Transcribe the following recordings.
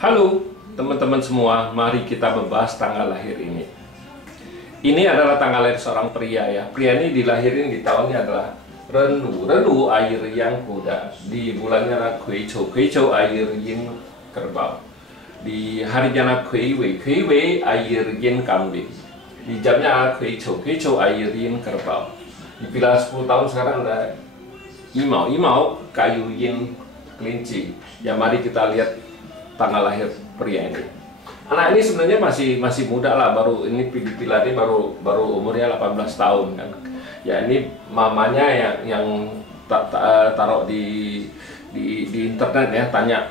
Halo teman-teman semua, mari kita membahas tanggal lahir ini. Ini adalah tanggal lahir seorang pria ya. Pria ini dilahirin di tahunnya adalah Rendu, Rendu air yang kuda. Di bulannya adalah Kuichou, Kuichou air yin kerbau. Di harinya adalah Kuiwei, Kuiwei air yin kambing. Di jamnya adalah Kuichou, Kuichou air yin kerbau. Dipilah 10 tahun sekarang ada Imau, Imau kayu yin kelinci. Ya mari kita lihat tanggal lahir pria ini. Anak ini sebenarnya masih muda lah, baru ini Pilar ini baru umurnya 18 tahun kan. Ya ini mamanya yang taruh di internet ya, tanya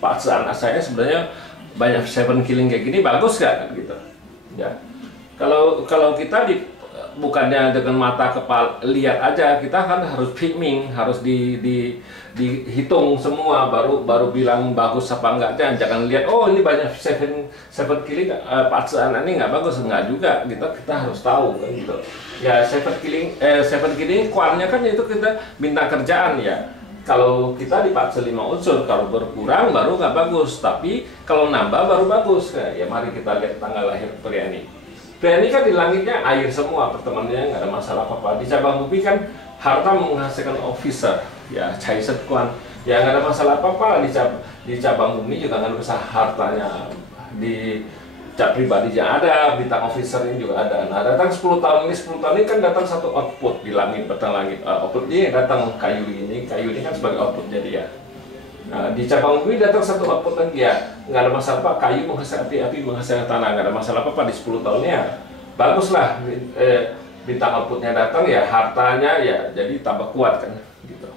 Pak anak saya sebenarnya banyak seven killing kayak gini bagus gak gitu. Ya. Kalau kita bukannya dengan mata kepala lihat aja, kita kan harus picking, harus dihitung semua baru bilang bagus apa enggak. Jangan lihat oh ini banyak seven killing paksaan ini nggak bagus, enggak juga gitu. Kita harus tahu kan gitu ya. Seven killing kuarnya kan itu kita minta kerjaan ya. Kalau kita dipaksa 5 unsur, kalau berkurang baru nggak bagus, tapi kalau nambah baru bagus ya. Mari kita lihat tanggal lahir pria ini. Pria ini kan di langitnya air semua, pertemanannya nggak ada masalah apa-apa. Di cabang bumi kan harta menghasilkan officer, ya Cai Kuan, ya nggak ada masalah apa-apa. Di cabang bumi juga nggak ada masalah hartanya. Di cap pribadinya ada, bintang officer ini juga ada. Nah datang 10 tahun ini kan datang satu output di langit, batang langit. Output ini datang kayu ini kan sebagai outputnya dia. Nah, di cabang bumi datang satu output lagi ya, nggak ada masalah apa, kayu menghasilkan api menghasilkan tanah, nggak ada masalah apa di 10 tahunnya. Baguslah bintang outputnya datang ya, hartanya ya jadi tambah kuat kan gitu.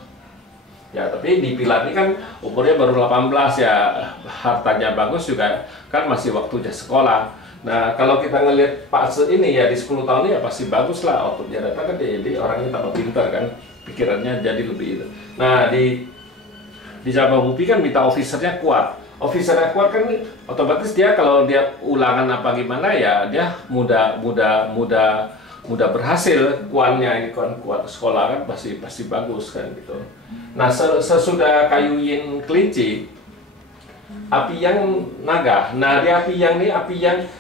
Ya tapi di Pilar ini kan umurnya baru 18 ya, hartanya bagus juga kan, masih waktunya sekolah. Nah kalau kita ngelihat fase ini ya di 10 tahun ini ya pasti bagus lah outputnya datang kan, jadi orangnya tambah pintar kan, pikirannya jadi lebih itu. Nah di cabang bumi kan minta officernya kuat. Officernya kuat kan otomatis dia kalau dia ulangan apa gimana ya dia mudah berhasil. Kuannya ini kuat sekolah kan pasti bagus kan gitu. Nah sesudah kayu yin kelinci, api yang naga. Nah di api yang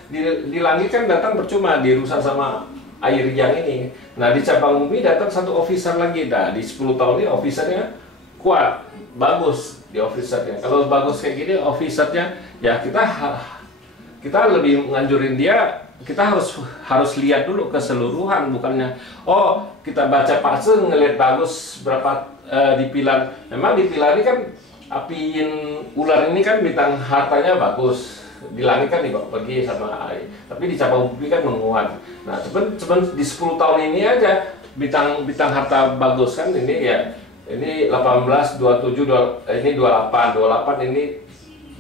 di langit kan datang percuma, dirusak sama air yang ini. Nah di cabang bumi datang satu officer lagi. Nah di 10 tahun ini officernya kuat, bagus di officernya. Kalau bagus kayak gini officernya ya kita lebih nganjurin dia, kita harus lihat dulu keseluruhan, bukannya oh kita baca fase ngelihat bagus berapa di Pilar. Memang di Pilar ini kan apiin ular ini kan bintang hartanya bagus, di langit kan dibawa pergi sama air, tapi di cabang bumi kan menguat. Nah cuman di 10 tahun ini aja bintang harta bagus kan, ini ya ini 18, 27, ini 28 ini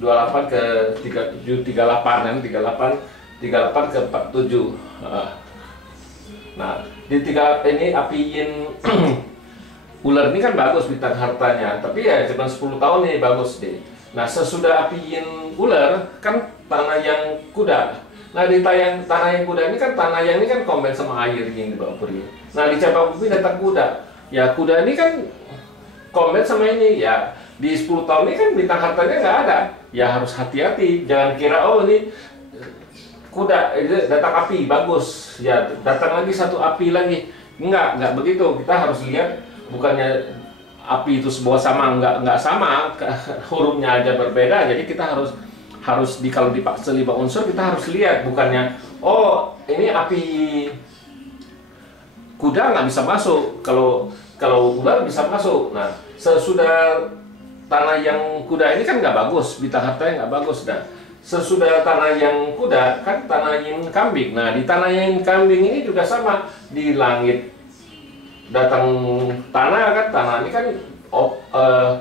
28 ke 37, 38 kan, 38 ke 47. Nah, ini apiin ular ini kan bagus bintang hartanya, tapi ya cuma 10 tahun nih bagus deh. Nah, sesudah apiin ular kan tanah yang kuda. Nah, di tanah yang kuda ini kan kombin sama air yang dibawa pergi. Nah, di cabang bumi datang kuda. Ya, kuda ini kan komen sama ini ya, di 10 tahun ini kan bintang hartanya nggak ada ya, harus hati-hati. Jangan kira oh ini kuda ini datang api bagus ya, datang lagi satu api lagi, nggak begitu. Kita harus lihat, bukannya api itu sebuah sama, nggak sama, hurufnya aja berbeda. Jadi kita harus kalau dipaksa 5 unsur kita harus lihat, bukannya oh ini api kuda nggak bisa masuk, kalau ular bisa masuk. Nah sesudah tanah yang kuda ini kan nggak bagus, bintang hartanya nggak bagus. Nah sesudah tanah yang kuda kan tanah yang kambing. Nah di tanah yang kambing ini juga sama, di langit datang tanah ini kan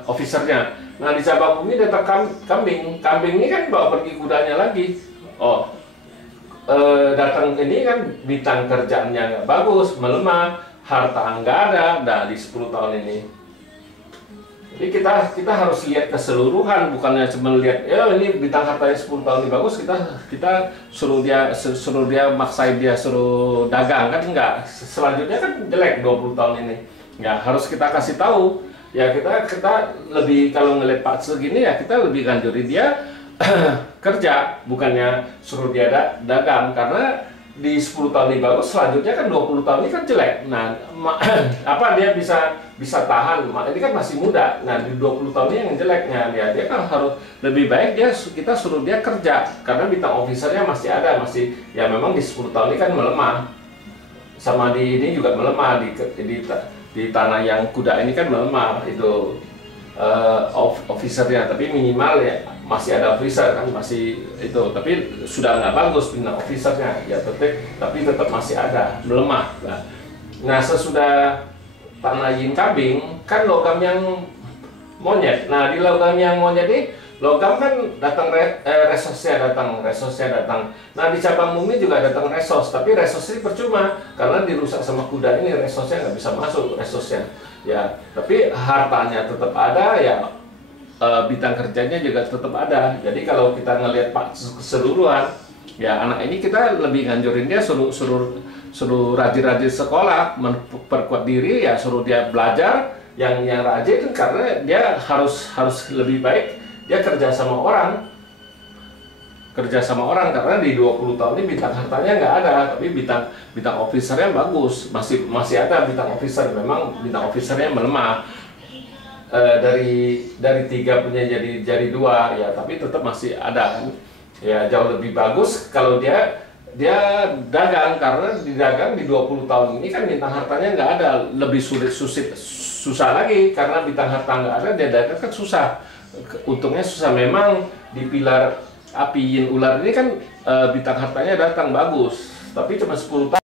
officernya. Nah di cabang bumi datang kambing ini kan bawa pergi kudanya lagi. Datang ini kan bintang kerjaannya nggak bagus, melemah, harta nggak ada. Nah di 10 tahun ini jadi kita harus lihat keseluruhan, bukannya cuma lihat ya ini bintang hartanya 10 tahun ini bagus, kita suruh dia maksain dia suruh dagang kan, enggak. Selanjutnya kan jelek 20 tahun ini. Ya harus kita kasih tahu ya kita lebih, kalau ngeliat Pak segini ya kita lebih anjurin dia kerja, bukannya suruh dia dagang, karena di 10 tahun ini bagus, selanjutnya kan 20 tahun ini kan jelek. Nah, apa dia bisa tahan? Ini kan masih muda. Nah, di 20 tahun ini yang jeleknya dia kan harus lebih baik kita suruh dia kerja, karena bintang officernya masih ada, masih ya memang di 10 tahun ini kan melemah. Sama di ini juga melemah di tanah yang kuda ini kan melemah itu officernya, tapi minimal ya masih ada officer kan, masih itu, tapi sudah nggak bagus bintang officernya ya, tapi tetap masih ada, melemah. Nah, sesudah tanah yin kabing kan logam yang monyet. Nah, di logam yang monyet ini logam kan datang resosnya datang. Nah, di cabang bumi juga datang resos, tapi resos ini percuma karena dirusak sama kuda ini, resosnya nggak bisa masuk resosnya ya, tapi hartanya tetap ada ya. Bidang kerjanya juga tetap ada. Jadi kalau kita ngelihat Pak keseluruhan, ya anak ini kita lebih nganjurin dia suruh rajin-rajin sekolah, memperkuat diri ya, suruh dia belajar yang rajin, karena dia harus lebih baik dia kerja sama orang, karena di 20 tahun ini bintang hartanya nggak ada, tapi bintang officernya bagus, masih ada bintang officer. Memang bintang officernya melemah. Dari 3 punya jadi 2 ya, tapi tetap masih ada kan ya, jauh lebih bagus kalau dia dagang, karena di dagang di 20 tahun ini kan bintang hartanya nggak ada, lebih susah lagi, karena bintang harta nggak ada, dia dagang kan susah, untungnya susah. Memang di pilar api yin ular ini kan bintang hartanya datang bagus, tapi cuma 10 tahun.